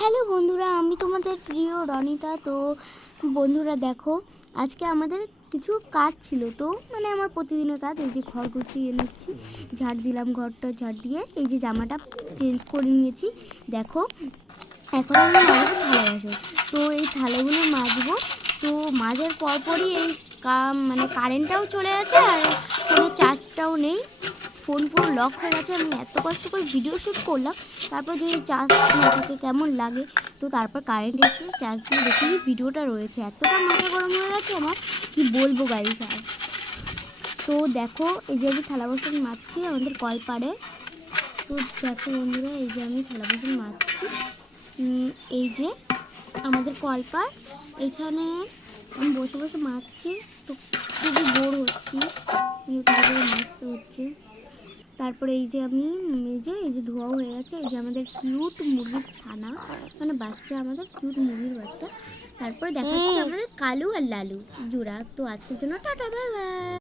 Hello বন্ধুরা, আমি তোমাদের প্রিয় রনিতা। তো বন্ধুরা দেখো, আজকে আমাদের কিছু কাজ ছিল। তো আমার প্রতিদিনের কাজ, এই যে ঘর গুছিয়ে নিচ্ছি, ঝাড় দিলাম, ঘরটা ঝাড় দিয়ে এই যে জামাটা চেঞ্জ করে নিয়েছি। দেখো, এখন আমি মাজবো থালা বাসন। তো এই থালাগুলো মাজবো। তো মাজার পরপরই এই কারেন্টটাও চলে গেছে আর ফোনের চার্জটাও নেই। ফোন পুরো লক হয়ে গেছে। আমি এত কষ্ট করে ভিডিও শ্যুট করলাম, তারপর যদি চার্জ না থাকে কেমন লাগে। তো তারপর কারেন্ট এসে চার্জ দিয়ে দেখি ভিডিওটা রয়েছে। এতটা মাথা গরম হয়ে গেছে আমার, কি বলবো গাইস। আর তো দেখো, এই যে আমি থালা বাসন মাজছি আমাদের কলপাড়ে। তো দেখো বন্ধুরা, এই যে আমি থালা বাসন মাজছি, এই যে আমাদের কলপাড়, এখানে আমি বসে বসে মাজছি। তো খুবই বোর হচ্ছি, কিন্তু তারপরে মাজতে হচ্ছে। তারপরে এই যে আমি এই যে ধোয়া হয়ে গেছে, এই যে আমাদের কিউট মুরগির ছানা, বাচ্চা, আমাদের কিউট মুরগির বাচ্চা। তারপরে দেখাচ্ছি আমাদের কালু আর লালু জোড়া। তো আজকের জন্য টাটা, বাই বাই।